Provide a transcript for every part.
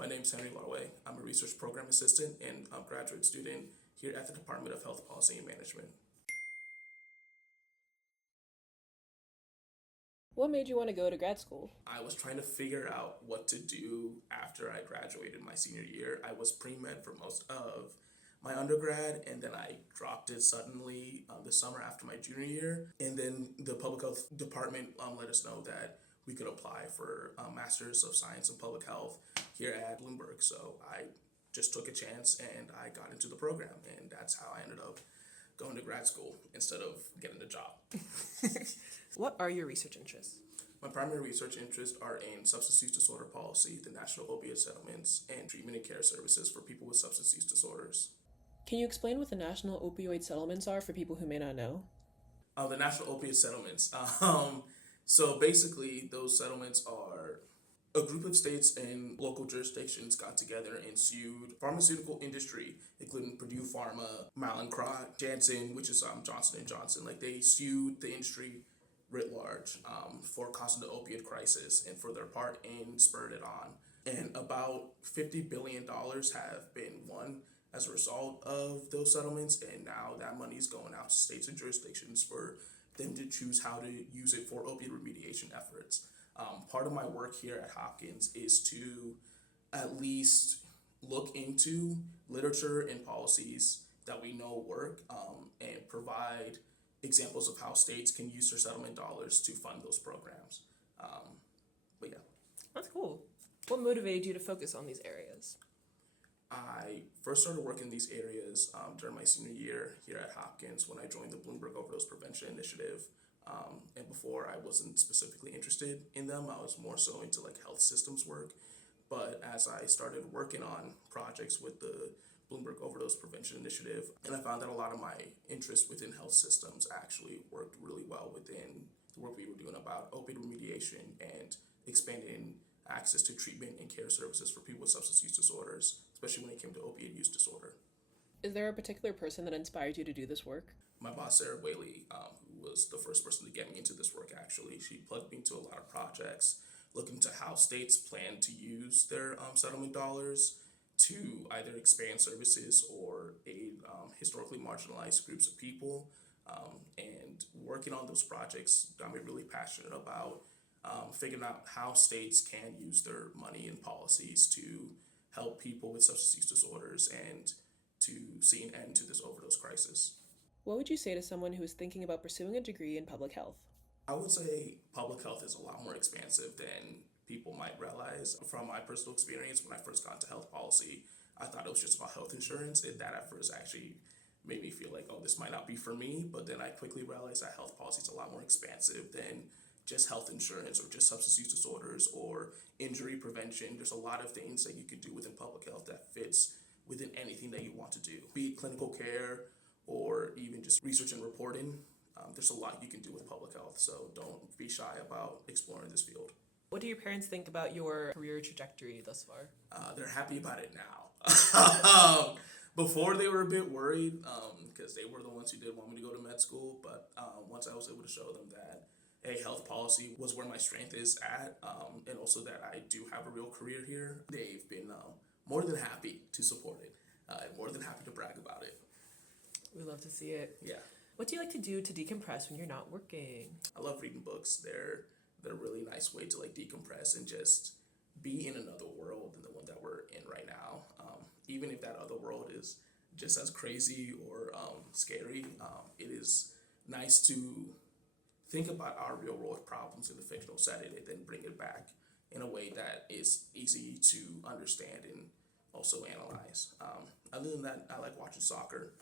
My name's Larweh. I'm a research program assistant and a graduate student here at the Department of Health Policy and Management. What made you want to go to grad school? I was trying to figure out what to do after I graduated my senior year. I was pre-med for most of my undergrad, and then I dropped it suddenly the summer after my junior year. And then the public health department let us know that we could apply for a Master's of Science in Public Health here at Bloomberg. So I just took a chance and I got into the program, and that's how I ended up going to grad school instead of getting a job. What are your research interests? My primary research interests are in substance use disorder policy, the national opioid settlements, and treatment and care services for people with substance use disorders. Can you explain what the national opioid settlements are for people who may not know? The national opioid settlements. So basically, those settlements are a group of states and local jurisdictions got together and sued pharmaceutical industry, including Purdue Pharma, Mallinckrodt, Janssen, which is Johnson & Johnson. Like, they sued the industry writ large for causing the opioid crisis and for their part in spurred it on. And about $50 billion have been won as a result of those settlements, and now that money is going out to states and jurisdictions for them to choose how to use it for opioid remediation efforts. Part of my work here at Hopkins is to at least look into literature and policies that we know work and provide examples of how states can use their settlement dollars to fund those programs. But yeah. That's cool. What motivated you to focus on these areas? I first started working in these areas during my senior year here at Hopkins when I joined the Bloomberg Overdose Prevention Initiative. And before, I wasn't specifically interested in them. I was more so into like health systems work. But as I started working on projects with the Bloomberg Overdose Prevention Initiative, and I found that a lot of my interests within health systems actually worked really well within the work we were doing about opioid remediation and expanding access to treatment and care services for people with substance use disorders, especially when it came to opioid use disorder. Is there a particular person that inspired you to do this work? My boss, Sarah Whaley, who was the first person to get me into this work, actually. She plugged me into a lot of projects, looking to how states plan to use their settlement dollars to either expand services or aid historically marginalized groups of people. And working on those projects got me really passionate about figuring out how states can use their money and policies to help people with substance use disorders and to see an end to this overdose crisis. What would you say to someone who is thinking about pursuing a degree in public health? I would say public health is a lot more expansive than people might realize. From my personal experience, when I first got into health policy, I thought it was just about health insurance, and that at first actually made me feel like, oh, this might not be for me. But then I quickly realized that health policy is a lot more expansive than just health insurance or just substance use disorders or injury prevention. There's a lot of things that you could do within public health that fits within anything that you want to do, be it clinical care or even just research and reporting. There's a lot you can do with public health, so don't be shy about exploring this field. What do your parents think about your career trajectory thus far? They're happy about it now. Before, they were a bit worried because they were the ones who did want me to go to med school, but once I was able to show them that health policy was where my strength is at, and also that I do have a real career here, they've been more than happy to support it, and more than happy to brag about it. We love to see it. Yeah. What do you like to do to decompress when you're not working? I love reading books. They're a really nice way to like decompress and just be in another world than the one that we're in right now. Even if that other world is just as crazy or scary, it is nice to think about our real world problems in a fictional setting and then bring it back in a way that is easy to understand and also analyze. Other than that, I like watching soccer.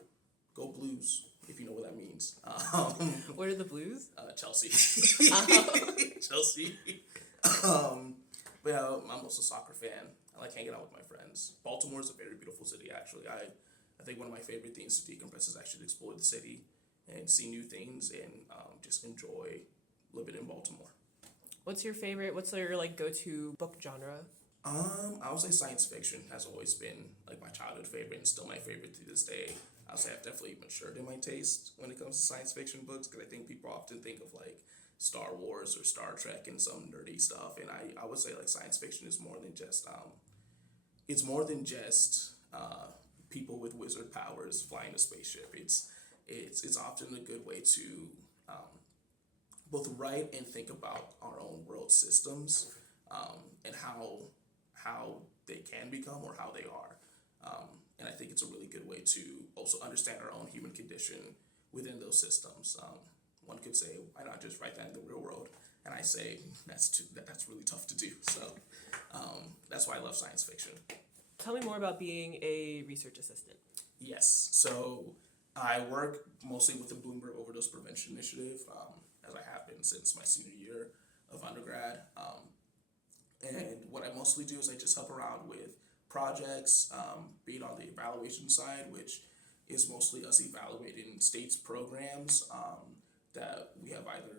Go Blues, if you know what that means. What are the Blues? Chelsea. Chelsea. But yeah, I'm also a soccer fan. I like hanging out with my friends. Baltimore is a very beautiful city, actually. I think one of my favorite things to decompress is actually to explore the city and see new things and just enjoy living in Baltimore. What's your like go-to book genre? I would say science fiction has always been like my childhood favorite and still my favorite to this day. I'll say I've definitely matured in my taste when it comes to science fiction books, because I think people often think of like Star Wars or Star Trek and some nerdy stuff, and I would say like science fiction is more than just it's more than just people with wizard powers flying a spaceship. It's often a good way to um, both write and think about our own world systems, and how they can become or how they are. And I think it's a really good way to also understand our own human condition within those systems. One could say, why not just write that in the real world? And I say that's really tough to do. So that's why I love science fiction. Tell me more about being a research assistant. Yes. So I work mostly with the Bloomberg Overdose Prevention Initiative, as I have been since my senior year of undergrad. And what I mostly do is I just help around with projects, be it on the evaluation side, which is mostly us evaluating states' programs that we have either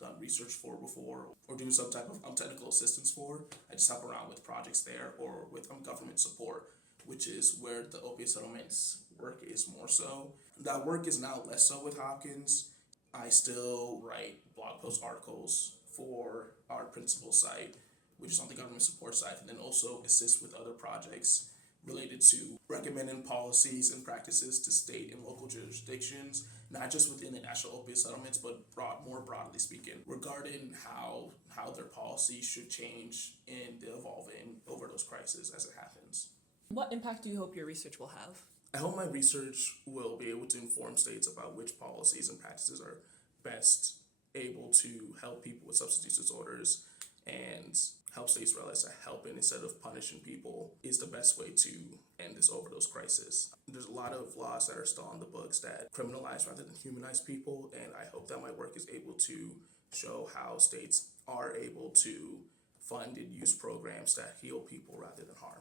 done research for before or doing some type of technical assistance for. I just help around with projects there or with government support, which is where the opiate settlements work is more so. That work is now less so with Hopkins. I still write blog post articles for our principal site, which is on the government support side, and then also assist with other projects related to recommending policies and practices to state and local jurisdictions, not just within the national opiate settlements, but more broadly speaking, regarding how their policies should change in the evolving overdose crisis as it happens. What impact do you hope your research will have? I hope my research will be able to inform states about which policies and practices are best able to help people with substance use disorders and help states realize that helping instead of punishing people is the best way to end this overdose crisis. There's a lot of laws that are still on the books that criminalize rather than humanize people, and I hope that my work is able to show how states are able to fund and use programs that heal people rather than harm.